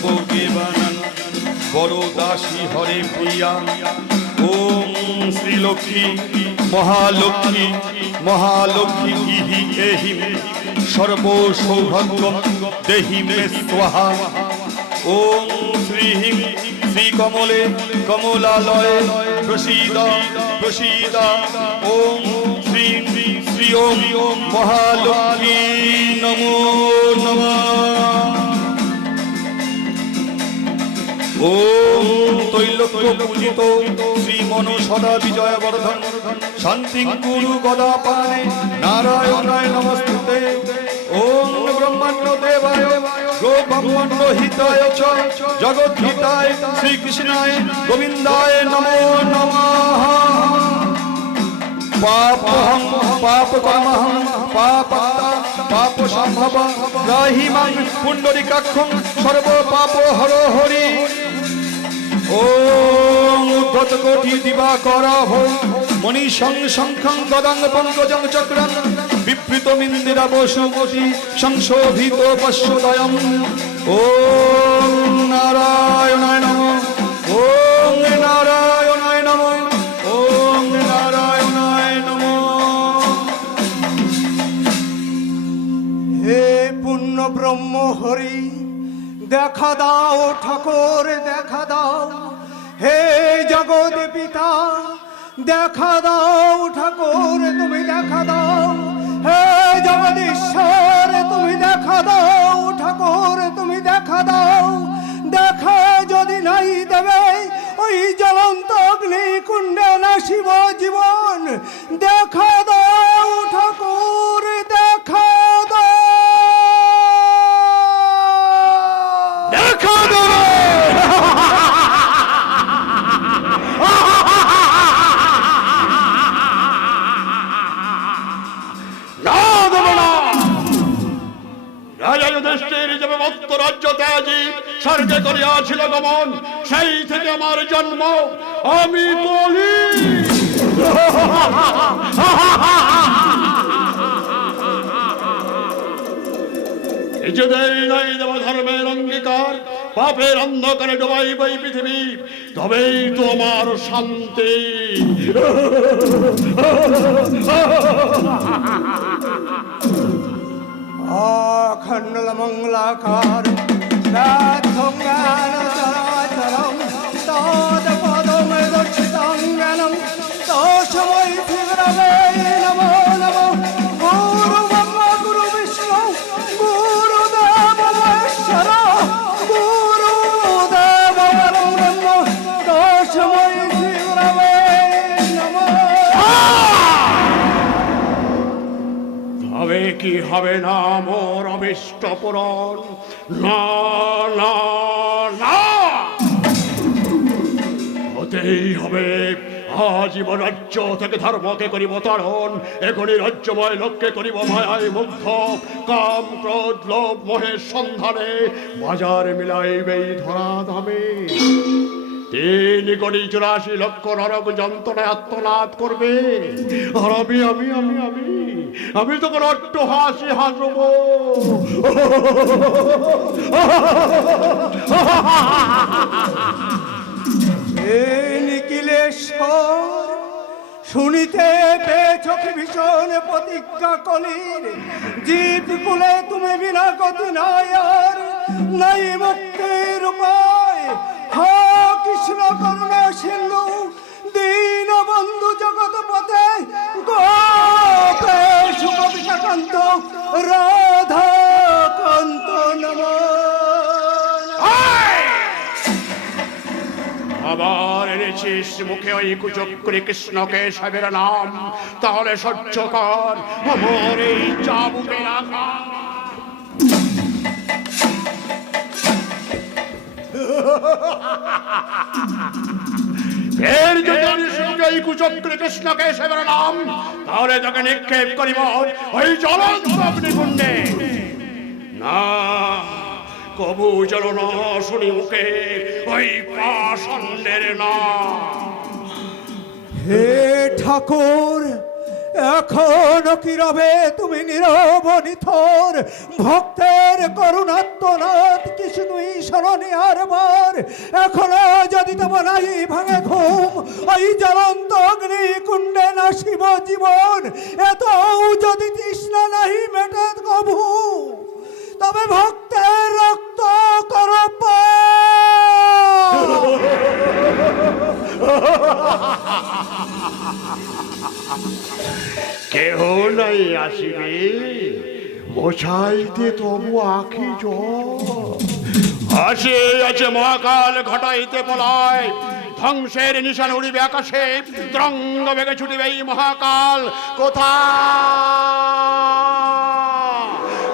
সর্বদেবানাং বরদাসী হরে প্রিয়া। ওম শ্রীলক্ষ্মী মহালক্ষ্মী মহালক্ষ্মী ইহি এহি সর্ব সৌভাগ্যম দেহি মে স্বাহা। ওম শ্রীহিং শ্রীকমলে কমলালয়ে প্রসীদ প্রসীদ। ওম শ্রীং শ্রী ওম মহালক্ষ্মী নমো নমঃ। ওম তৈলোক্য পূজিত শ্রীমনো সদা বিজয় বর্ধন শান্তিং গুরু গদাপানে নারায়ণায় নমস্তুতে। ওম ব্রহ্মাণ্ড দেবায় গো ব্রহ্মাণ্ড হিতায় চ জগদ্ধিতায় শ্রীকৃষ্ণায় গোবিন্দায় নমো নমঃ। পাপহং পাপকর্মহং পাপত্তা পাপ সম্ভব রাহিমাং পুণ্ডরিকাক্ষং সর্ব পাপ হর হরি। ওম উদ্ধত কোটি দিবাকরাভ মণিশং শঙ্খং গদাং পঙ্কজং চক্রং বিবৃত মিন্দিরা বসুমতি সংশোভিত পশ্যোদয়ম। ওম নারায়ণায় নমঃ। ওম নারায়ণায় নমঃ। ওম নারায়ণায় নমঃ। হে পূর্ণ ব্রহ্ম হরি, দেখা দাও ঠাকুর দেখা দাও। হে জগৎ পিতা দেখা দাও ঠাকুর তুমি দেখা দাও। হে জগদীশ্বর তুমি দেখা দাও ঠাকুর তুমি দেখা দাও। দেখা যদি নাই দেবে ওই জ্বলন্ত অগ্নি কুণ্ডে নাশিব জীবন। দেখা দাও ঠাকুর দেখা দাও। রাজ্য ত্যাজি স্বর্গে করিয়াছিল গমন, সেই থেকে আমার জন্ম আমি বলি। নিজেদের নাই দেব ধর্মের অঙ্গীকার, পাপের অন্ধকারে ডোবাইব এই পৃথিবী, তবেই তো আমার শান্তি। অখণ্ডল মঙ্গলাকার জ্ঞান চরাচরম তদ পদম দর্শিতং জ্ঞানম তস্मै শ্রীগুরবে নমো নমঃ। গুরু ব্রহ্মা গুরু বিষ্ণু গুরুদেব মহেশ্বর গুরুদেব পরম ব্রহ্ম তস্मै শ্রীগুরবে নমঃ। তবে কি হবে না মোর অভীষ্ট পূরণ? না না না, হতেই হবে। আজীবন রাজ্য থেকে ধর্মকে করিব তারণ, এখনই রাজ্যময় লোককে করিব মায়ায় মুগ্ধ। কাম ক্রোধ লোভ মোহের সন্ধানে বাজার মিলাইবে এই ধরা ধামে। 3,84,00,000 নরক যন্ত্রণায় আত্মনাদ করবে, আর আমি আমি আমি আমি আমি তখন অট্ট হাসি হাসব। হে নিখিলেশ্বর, শুনিতে পেয়েছ কি ভীষণ প্রতিজ্ঞা কলির। জীব কুলে তুমি বিনা গতি নাই আর নাই মুক্তির উপায়। হা কৃষ্ণ করুণা সিন্ধু দীন বন্ধু জগৎ পথে গোপেশ কবিতাকান্ত রাধা কান্ত নমঃ। আবার এনেছিস মুখে ওই কুচক্রী কৃষ্ণকে সাবের নাম, তাহলে সহ্য কর আমার এই চাবুকের আঘাত। ফের যদি আমি সঙ্গে এই কুচক্রী কৃষ্ণকে সাবের নাম, তাহলে তাকে নিক্ষেপ করিব ওই জ্বলন্ত অগ্নিকুণ্ডে। না, কবু যেন না শুনি মুখে ওই পাষণ্ডের নাম। হে ঠাকুর, এখনো কি রবে তুমি নীরব নিথর, ভক্তের করুণাত্মনাথ কি শুধুই স্মরণে আরবার। এখনো যদি তোমার নাই ভাঙে ঘুম, ওই জ্বলন্ত অগ্নি কুণ্ডে নাসিব জীবন, এত যদি তৃষ্ণা নাহি মেটে কভু, তবে ভক্তের রক্ত করো পান। কেহ নাই আসিবে বোঝাইতে তবু আখি আসে আছে মহাকাল ঘটাইতে পলায়, ধ্বংসের নিশান উড়িবে আকাশে, তরঙ্গ বেগে ছুটিবে এই মহাকাল। কোথা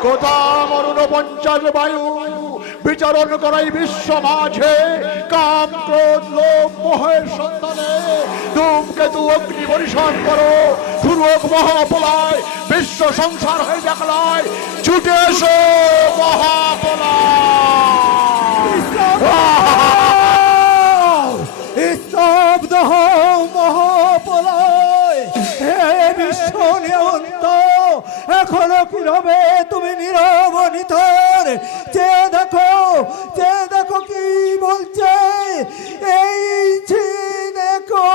কোথা মরুণ পঞ্চাশ বায়ু বিচরণ করাই বিশ্ব মাঝে, কাম ক্রোধ লোভ মোহের সন্তানে ধূমকেতু অগ্নি বর্ষণ করো, শুরু হোক মহাপলায়, বিশ্ব সংসার হয়ে দেখলায়, ছুটে এসো মহাপলায়। স্তব্ধ হও মহাপলয়, হে বিশ্ব নিয়ন্ত, এখনো কি রবে তুমি নীরব নিথর। চেয়ে দেখো কি বলছে এই যে দেখো।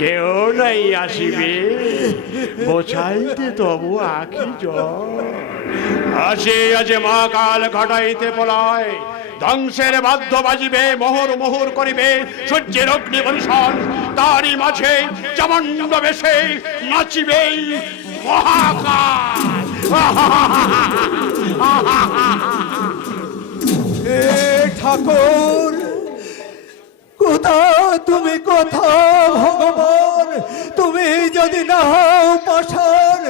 কেউ নাই আসিবে বোঝাইতে তবু আখি আসে আছে মহাকাল ঘটাইতে পলায়, ধ্বংসের বাদ্য বাজিবে মোহর মোহর করিবে সূর্যের অগ্নি বর্ষণ, তারই মাঝে চামণ্ড বেশে নাচিবে মহাকাল। হে ঠাকুর, কোথা তুমি কোথা ভগবান, তুমি যদি না হও পাষাণ,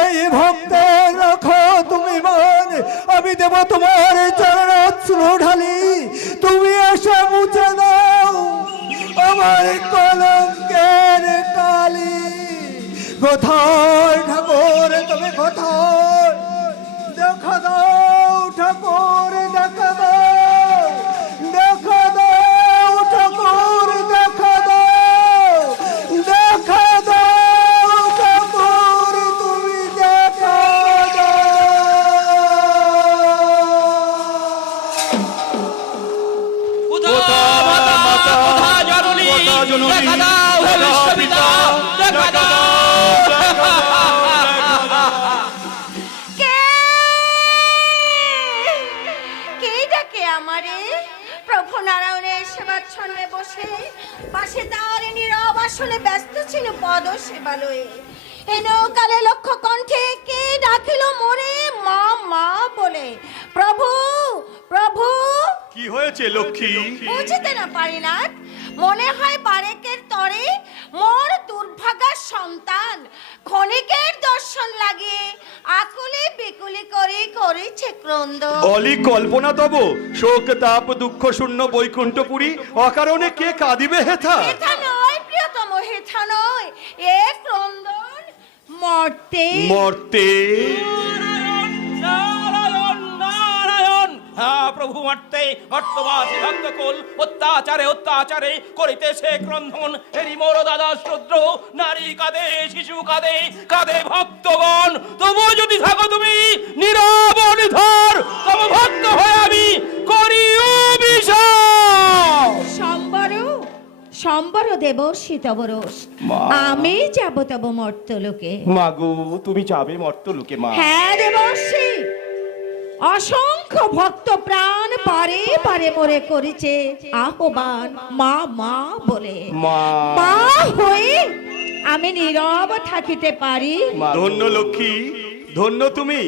এই ভক্তের রাখো তুমি মান। আমি দেব তোমার চরণাশ্রু ঢালি, তুমি এসে মুছে দাও আমার কলঙ্কের কালি। কোথায় ঠাকুর তুমি কোথায়, দেখা দাও ঠাকুর দেখা দাও, দেখা দাও ঠাকুর দেখা দাও, দেখা দাও ঠাকুর তুমি দেখা দাও। কোথা মাতা কোথা জননী, দেখা দাও হে বিশ্বপিতা, দেখা দাও। প্রভু নারায়ণের সেবাচ্ছন্নে বসে পাশে তার নীরব আসনে ব্যস্ত ছিল পদ সেবালয়ে। এন কালে লক্ষ্য কণ্ঠে কে ডাকিল মোরে মা মা বলে। প্রভু প্রভু কি হয়েছে লক্ষ্মী? বুঝতে না পারি না, মনে হয় বারেকের তরে মোর দুর্ভাগা সন্তান ক্ষণিকের দর্শন লাগিয়ে আকুলে বিকুলি করে করেছে ক্রন্দ। অলি কল্পনা তব শোক তাপ দুঃখ শূন্য বৈকুণ্ঠপুরী, অকারণে কে কাঁদিবে হেথা? হেথা নয় প্রিয়তম, হেথা নয়, এ ক্রন্দন মর্তে মর্তে। নারায়ণ নারায়ণ, হ্যাঁ প্রভু মর্তে অর্থবাসী ভক্তকুল অত্যাচারে অত্যাচারে করিতেছে ক্রন্দন। এরি মোর দাদা শূদ্র নারী কাঁদে, শিশু কাঁদে, কাঁদে ভক্তগণ। তবু যদি থাকো তুমি নীরব নিথর, তবু ভক্ত হয়ে আমি করি অভিশাপ। সম্বর দেব শীতবরস, আমি যাব তব মর্তলোকে। মাগো তুমি যাবে মর্তলোকে মা? হ্যাঁ দেবর্ষি, অসংখ্য ভক্ত প্রাণ পারে পারে মরে করেছে আহ্বান মা মা বলে। মা মা হয়ে আমি নীরব থাকিতে পারি? ধন্য লক্ষ্মী, ধন্য তুমি,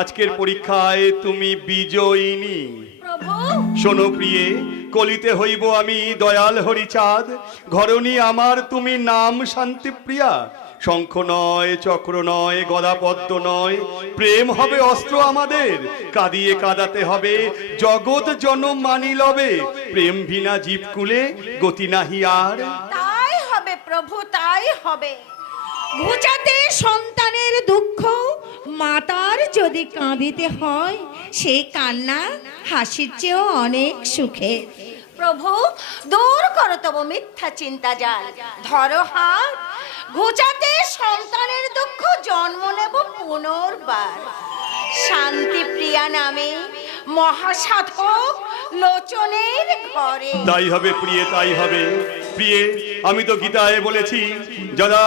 আজকের পরীক্ষায় তুমি বিজয়িনী। প্রভু শোনো প্রিয়ে, কলিতে হইব আমি দয়াল হরিচাঁদ, ঘরণী আমার তুমি নাম শান্তি প্রিয়া। শঙ্খ নয় চক্র নয় গদা পদ্ম নয়, প্রেম হবে অস্ত্র আমাদের, কাঁদিয়ে কাঁদাতে হবে জগৎ জনম মানি লবে, প্রেম ভিনা জীবকুলে গতি নাহি আর। তাই হবে প্রভু, তাই হবে। ঘুচাতে সন্তানের দুঃখ মাতার যদি কাঁদিতে হয় সেই কান্না হাসির চেয়েও অনেক সুখে। প্রভু দূর করো তব মিথ্যা চিন্তা জাল, ধরো হাত, ঘুচাতে সন্তানের দুঃখ জন্ম নেব পুনর্বার। শান্তি প্রিয়া নামে মহাসাধক লোচনের ঘরে। তাই হবে প্রিয়ে, তাই হবে প্রিয়ে। আমি তো গীতায় বলেছি, যদা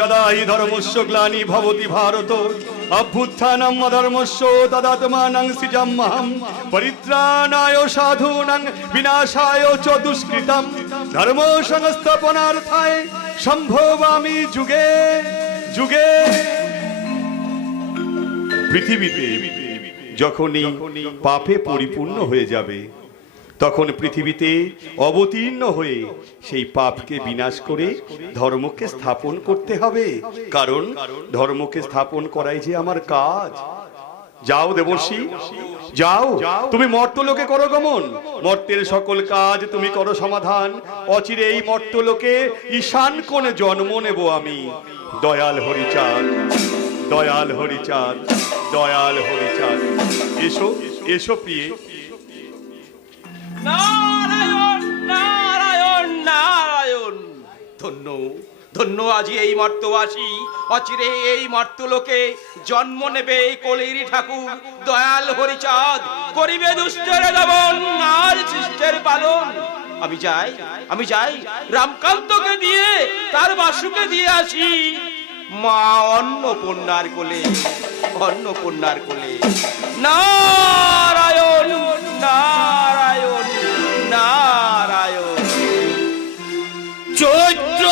যদা হি ধর্মস্য গ্লানি ভবতি ভারত অভ্যুত্থানম অধর্মস্য তদাত্মানং সৃজাম্যহম পরিত্রাণায় সাধূনাং বিনাশায় চ দুষ্কৃতম ধর্ম সংস্থাপনার্থায় সম্ভবামি যুগে যুগে। পৃথিবীতে যখনই পাপে পরিপূর্ণ হয়ে যাবে তখন পৃথিবীতে অবতীর্ণ হয়ে সেই পাপকে বিনাশ করে ধর্মকে স্থাপন করতে হবে, কারণ ধর্মকে স্থাপন করাই যে আমার কাজ। যাও দেবর্ষি, যাও, তুমি মর্তলোকে করো গমন, মর্তের সকল কাজ তুমি করো সমাধান। অচিরে এই মর্তলোকে ঈশান কোণে জন্ম নেব আমি। দয়াল হরিচাঁদ, দয়াল হরিচাঁদ, দয়াল হরিচাঁদ। এসো এসো প্রিয়ে। নারায়ণ নারায়ণ নারায়ণ। ধন্য ধন্য আজি এই মর্তবাসী, অচিরে এই মর্তলোকে জন্ম নেবে এই কলির ঠাকুর দয়াল হরিচাঁদ, করিবে দুষ্টের দমন আর শিষ্টের পালন। আমি যাই রামকান্তকে দিয়ে তার বাসুকে দিয়ে আসি মা অন্নপূর্ণার কোলে, অন্নপূর্ণার কোলে। নারায়ণ নারায়ণ নারায়ণ। চৈত্র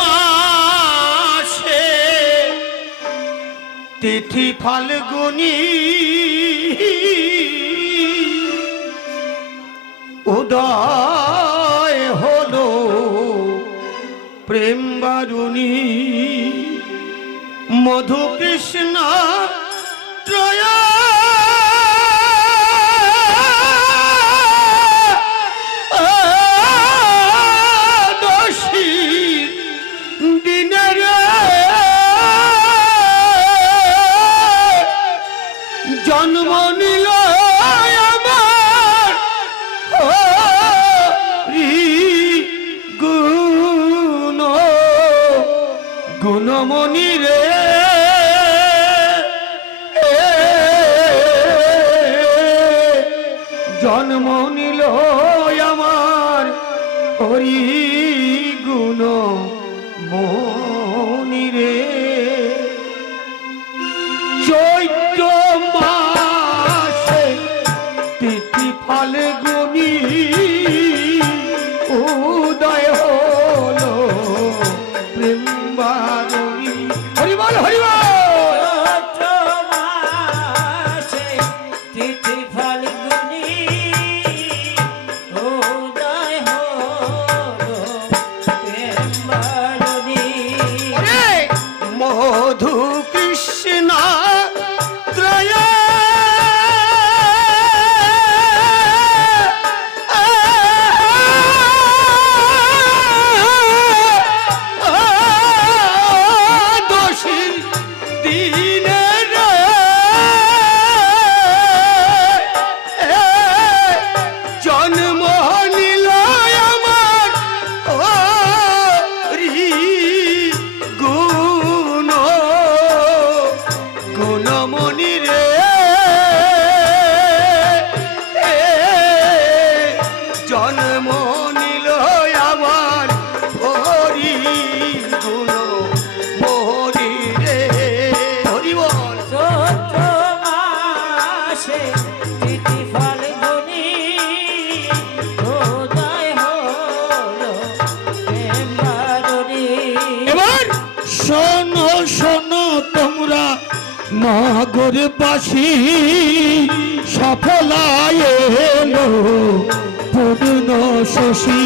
মাসে তিথি ফাল্গুনি উদয় হলো প্রেম বারুণী মধু কৃষ্ণ ত্রয়া দিনের জন্ম নিল আমার গুণ গুণমণি রে। জন্ম নিল আমার হরি গুণ মনি রে। চৈত্র মাসে তিথি ফাল্গুনি উদয় হলো প্রেম বারুণী। হরি বল হরি বল। মধু কৃষ্ণ ত্রয়া দোষী দিনের জন্ম নিল আমার গুণ গুণমণি রে। জন্ম নিল আমার হরি গুণ মনি রে। হরি বল। এবার শোনো শোনো তোমরা নগরবাসী, সফলায় এলো পূর্ণ শশী।